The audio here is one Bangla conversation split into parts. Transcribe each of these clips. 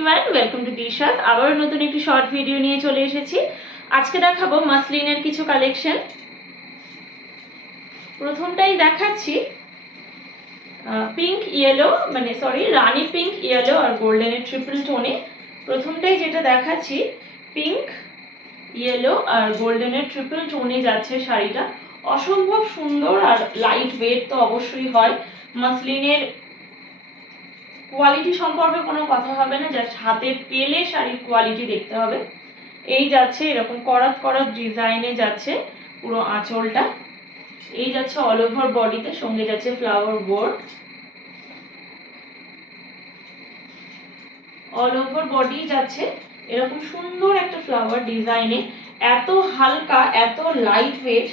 Everyone, welcome to দিশাস। আবার নতুন একটি শর্ট ভিডিও নিয়ে চলে এসেছি। আজকে দেখাবো মাসলিনের কিছু কালেকশন। প্রথমটাই দেখাচ্ছি পিঙ্ক ইয়েলো, রানি পিঙ্ক ইয়েলো আর গোল্ডেনের ট্রিপল টোনে। প্রথমটাই যেটা দেখাচ্ছি পিঙ্ক ইয়েলো আর গোল্ডেনের ট্রিপল টোনে যাচ্ছে শাড়িটা। অসম্ভব সুন্দর আর লাইট ওয়েট তো অবশ্যই হয়। মাসলিনের কোয়ালিটি সম্পর্কে কোনো কথা হবে না, জাস্ট হাতে পেলে শাড়ির কোয়ালিটি দেখতে হবে। এই যাচ্ছে এরকম করাত করাত ডিজাইনে যাচ্ছে পুরো আঁচলটা। এই যাচ্ছে অল ওভার বডিতে, সঙ্গে যাচ্ছে flower work. All over body যাচ্ছে এরকম সুন্দর একটা ফ্লাওয়ার ডিজাইনে। এত হালকা, এত লাইট ওয়েট,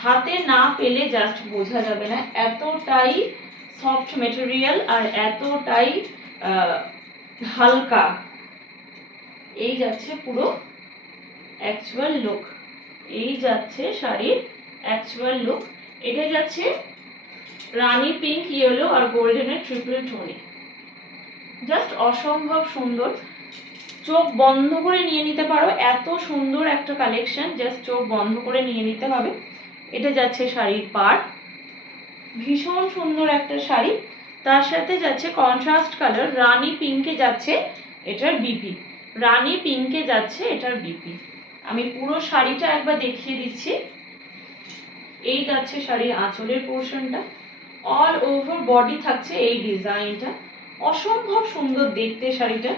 হাতে না পেলে জাস্ট বোঝা যাবে না, এতটাই সফট মেটেরিয়াল আর এতটাই হালকা। এই যাচ্ছে পুরো অ্যাকচুয়াল লুক, এই যাচ্ছে শাড়ির অ্যাকচুয়াল লুক। এটা যাচ্ছে রানি পিঙ্ক ইয়েলো আর গোল্ডেনের ট্রিপল টোনে। জাস্ট অসম্ভব সুন্দর, চোখ বন্ধ করে নিয়ে নিতে পারো, এত সুন্দর একটা কালেকশন, জাস্ট চোখ বন্ধ করে নিয়ে নিতে হবে। এটা যাচ্ছে শাড়ির পাড়, ভীষণ সুন্দর একটা শাড়ি। তার সাথে যাচ্ছে কন্ট্রাস্ট কালার রানি পিঙ্কে যাচ্ছে এটার বিপি, রানি পিঙ্কে যাচ্ছে এটার বিপি। আমি পুরো শাড়িটা একবার দেখিয়ে দিচ্ছি। এই যাচ্ছে শাড়ির আঁচলের পোর্শনটা, অল ওভার বডি থাকছে এই ডিজাইনটা। অসম্ভব সুন্দর দেখতে শাড়িটা।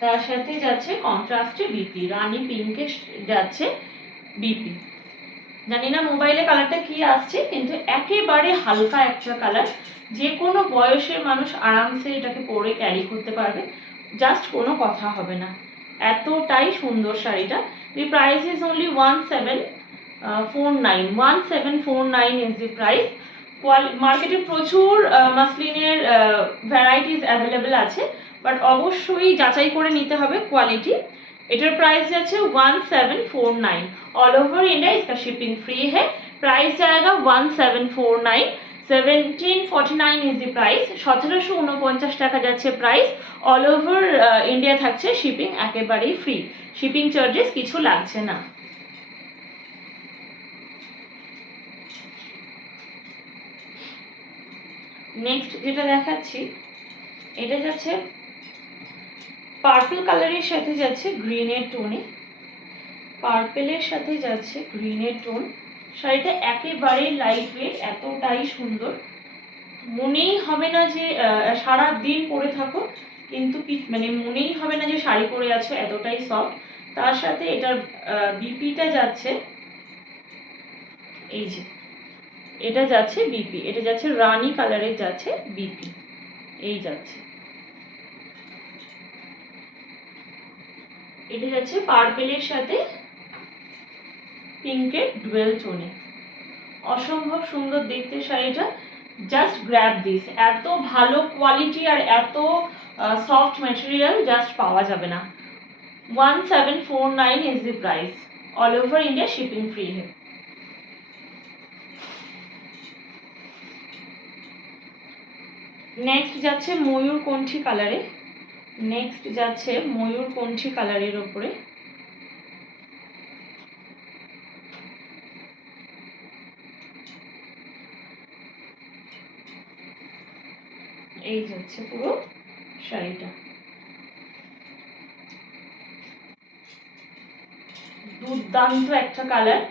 তার সাথে যাচ্ছে কন্ট্রাস্টে বিপি, রানি পিঙ্কে যাচ্ছে বিপি। জানি না মোবাইলে কালারটা কি আসছে, কিন্তু একেবারে হালকা একটা কালার, যে কোনো বয়সের মানুষ আরামসে এটাকে পরে ক্যারি করতে পারবে, জাস্ট কোনো কথা হবে না। এতটাই সুন্দর শাড়িটা। দি price is only 1749, 1749 is the price. মার্কেটে প্রচুর মাসলিনের ভ্যারাইটিস অ্যাভেলেবেল আছে, বাট অবশ্যই যাচাই করে নিতে হবে কোয়ালিটি। এটার প্রাইস যাচ্ছে 1749। ऑल ओवर इंडिया इसका शिपिंग फ्री है। प्राइस जाएगा 1749, 1749 इज द प्राइस। 1749 টাকা যাচ্ছে প্রাইস। অল ওভার ইন্ডিয়া থাকছে শিপিং একেবারেই ফ্রি, শিপিং চার্জেস কিছু লাগছে না। নেক্সট যেটা দেখাচ্ছি, এটা যাচ্ছে পার্পল কালারের সাথে যাচ্ছে গ্রিনের টোনে, পার্পেলের সাথে যাচ্ছে গ্রিনের টোন। শাড়িটা একেবারে লাইট ওয়েট, এতটাই সুন্দর, মনেই হবে না যে সারা দিন পরে থাকো, কিন্তু মনেই হবে না যে শাড়ি পরে আছো, এতটাই সফট। তার সাথে এটার বিপিটা যাচ্ছে, এই যে এটা যাচ্ছে বিপি, এটা যাচ্ছে রানি কালারের যাচ্ছে বিপি, এই যাচ্ছে। এটা যাচ্ছে পার্পেলের সাথে পিঙ্কের ডুয়েল টোনে। অসম্ভব সুন্দর দেখতে শাড়িটা, জাস্ট গ্র্যাব দিস। এত ভালো কোয়ালিটি আর এত সফট ম্যাটেরিয়াল জাস্ট পাওয়া যাবে না। 1749 is the price. All over India shipping free है। নেক্সট যাচ্ছে ময়ূরকণ্ঠী কালারে, নেক্সট যাচ্ছে ময়ূরকণ্ঠী কালারের উপরে। এই যাচ্ছে পুরো শাড়িটা, দুর্দান্ত একটা কালার,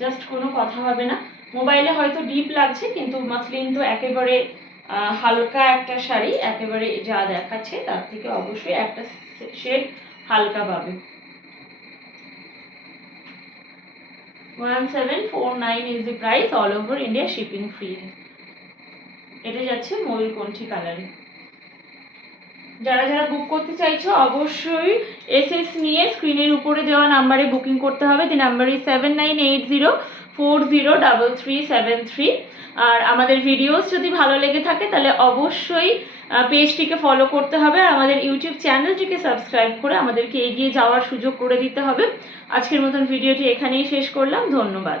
জাস্ট কোনো কথা হবে না। মোবাইলে হয়তো ডিপ লাগছে, কিন্তু মাসলিন তো একেবারে হালকা একটা শাড়ি, একেবারে যা দেখাচ্ছে তার থেকে অবশ্যই একটা শেড হালকা পাবে। 1749 is the price. All over India shipping free. এটা যাচ্ছে ময়ূরকণ্ঠী কালারে। যারা যারা বুক করতে চাইছো অবশ্যই এসএস নিয়ে স্ক্রিনের উপরে দেওয়া নাম্বারে বুকিং করতে হবে। The number is 7980403373। আর আমাদের ভিডিওস যদি ভালো লেগে থাকে তাহলে অবশ্যই পেজটিকে ফলো করতে হবে, আর আমাদের ইউটিউব চ্যানেলটিকে সাবস্ক্রাইব করে আমাদেরকে এগিয়ে যাওয়ার সুযোগ করে দিতে হবে। আজকের মতন ভিডিওটি এখানেই শেষ করলাম, ধন্যবাদ।